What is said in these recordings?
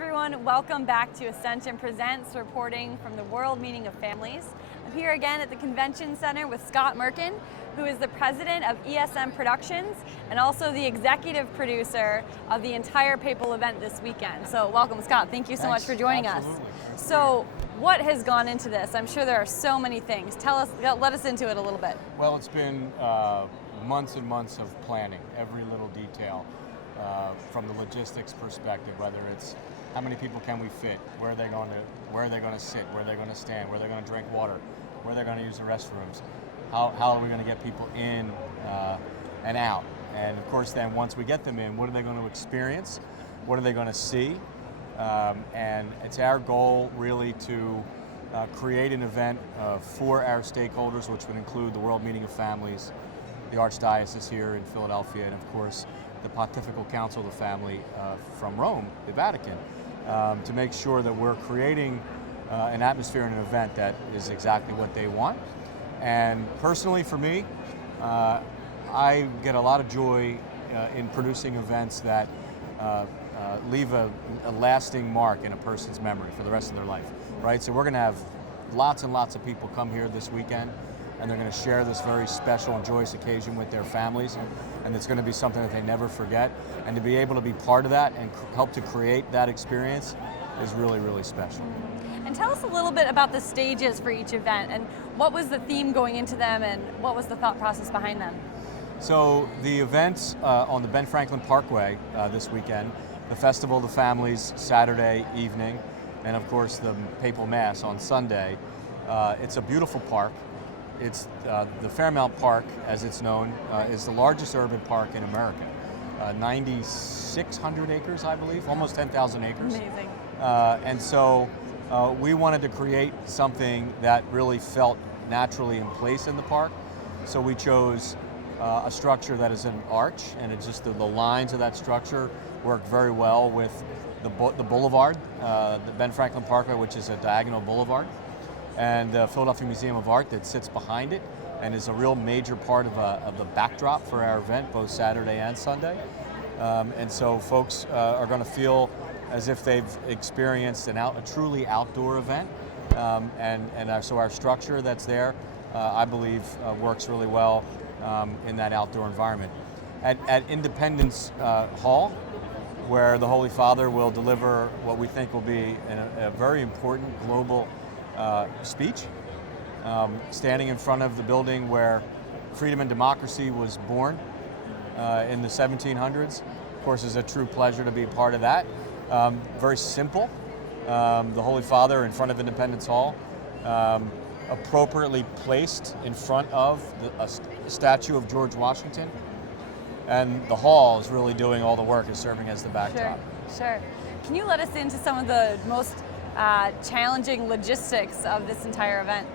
everyone, welcome back to Ascension Presents, reporting from the World Meeting of Families. I'm here again at the Convention Center with Scott Mirkin, who is the president of ESM Productions and also the executive producer of the entire papal event this weekend. So welcome, Scott. Thank you so much for joining us. So what has gone into this? I'm sure there are so many things. Let us into it a little bit. Well, it's been months and months of planning, every little detail. From the logistics perspective, whether it's how many people can we fit, where are they going to sit, where are they going to stand, where they're going to drink water, where they're going to use the restrooms, how are we going to get people in and out, and of course then once we get them in, what are they going to experience, what are they going to see, and it's our goal really to create an event for our stakeholders, which would include the World Meeting of Families, the Archdiocese here in Philadelphia, and of course the Pontifical Council of the Family from Rome, the Vatican, to make sure that we're creating an atmosphere and an event that is exactly what they want. And personally for me, I get a lot of joy in producing events that leave a lasting mark in a person's memory for the rest of their life, right? So we're going to have lots and lots of people come here this weekend, and they're going to share this very special and joyous occasion with their families, and it's going to be something that they never forget, and to be able to be part of that and help to create that experience is really, really special. And tell us a little bit about the stages for each event, and what was the theme going into them, and what was the thought process behind them? So the events on the Franklin Parkway this weekend, the Festival of the Families Saturday evening, and of course the Papal Mass on Sunday. It's a beautiful park. It's the Fairmount Park, as it's known, is the largest urban park in America. 9,600 acres, I believe, almost 10,000 acres. Amazing. And so we wanted to create something that really felt naturally in place in the park. So we chose a structure that is an arch, and it's just the lines of that structure work very well with the boulevard, the Franklin Parkway, which is a diagonal boulevard, and the Philadelphia Museum of Art that sits behind it and is a real major part of the backdrop for our event, both Saturday and Sunday. And so folks are going to feel as if they've experienced a truly outdoor event. So our structure that's there, I believe, works really well in that outdoor environment. At Independence Hall, where the Holy Father will deliver what we think will be a very important global speech, standing in front of the building where freedom and democracy was born in the 1700s. Of course, it's a true pleasure to be a part of that. Very simple. The Holy Father in front of Independence Hall, appropriately placed in front of a statue of George Washington. And the hall is really doing all the work, is serving as the backdrop. Sure. Can you let us into some of the most challenging logistics of this entire event?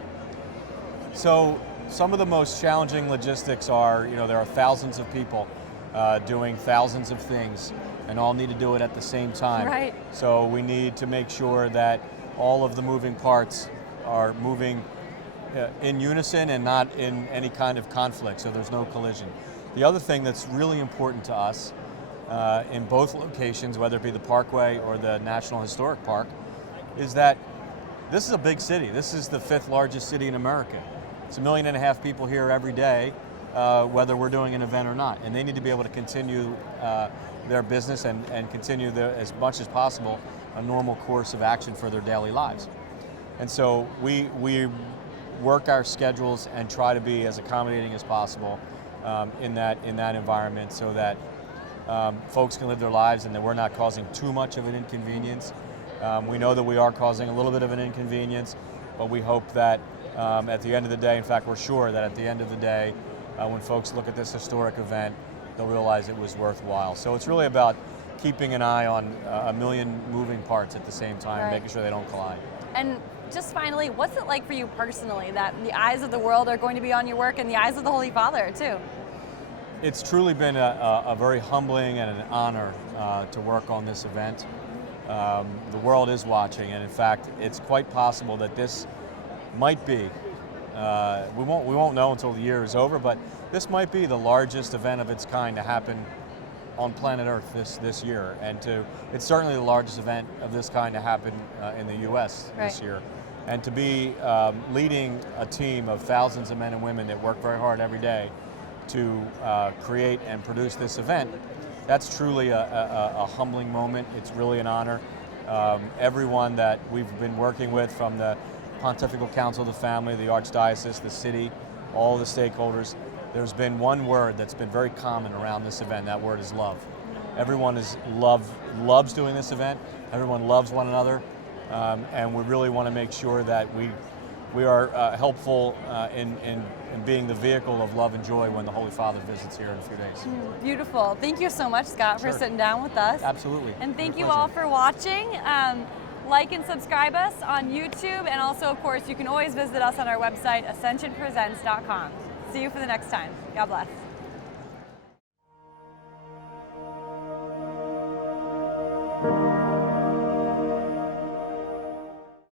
So some of the most challenging logistics are, there are thousands of people doing thousands of things and all need to do it at the same time. Right. So we need to make sure that all of the moving parts are moving in unison and not in any kind of conflict, so there's no collision. The other thing that's really important to us in both locations, whether it be the Parkway or the National Historic Park, is that this is a big city. This is the 5th largest city in America. It's 1.5 million people here every day, whether we're doing an event or not. And they need to be able to continue their business and continue as much as possible a normal course of action for their daily lives. And so we work our schedules and try to be as accommodating as possible in that environment, so that folks can live their lives and that we're not causing too much of an inconvenience. We know that we are causing a little bit of an inconvenience, but we hope that at the end of the day, in fact we're sure that at the end of the day, when folks look at this historic event, they'll realize it was worthwhile. So it's really about keeping an eye on 1 million moving parts at the same time, right, making sure they don't collide. And just finally, what's it like for you personally that the eyes of the world are going to be on your work and the eyes of the Holy Father too? It's truly been a very humbling and an honor to work on this event. The world is watching, and in fact, it's quite possible that this might be, we won't know until the year is over, but this might be the largest event of its kind to happen on planet Earth this year, and it's certainly the largest event of this kind to happen in the U.S. this year. And to be leading a team of thousands of men and women that work very hard every day to create and produce this event, that's truly a humbling moment. It's really an honor. Everyone that we've been working with, from the Pontifical Council of the Family, the Archdiocese, the city, all the stakeholders, there's been one word that's been very common around this event. That word is love. Everyone loves doing this event. Everyone loves one another, and we really want to make sure that we are helpful in being the vehicle of love and joy when the Holy Father visits here in a few days. Beautiful. Thank you so much, Scott, for sitting down with us. Absolutely. And thank you all for watching. Like and subscribe us on YouTube, and also, of course, you can always visit us on our website, ascensionpresents.com. See you for the next time. God bless.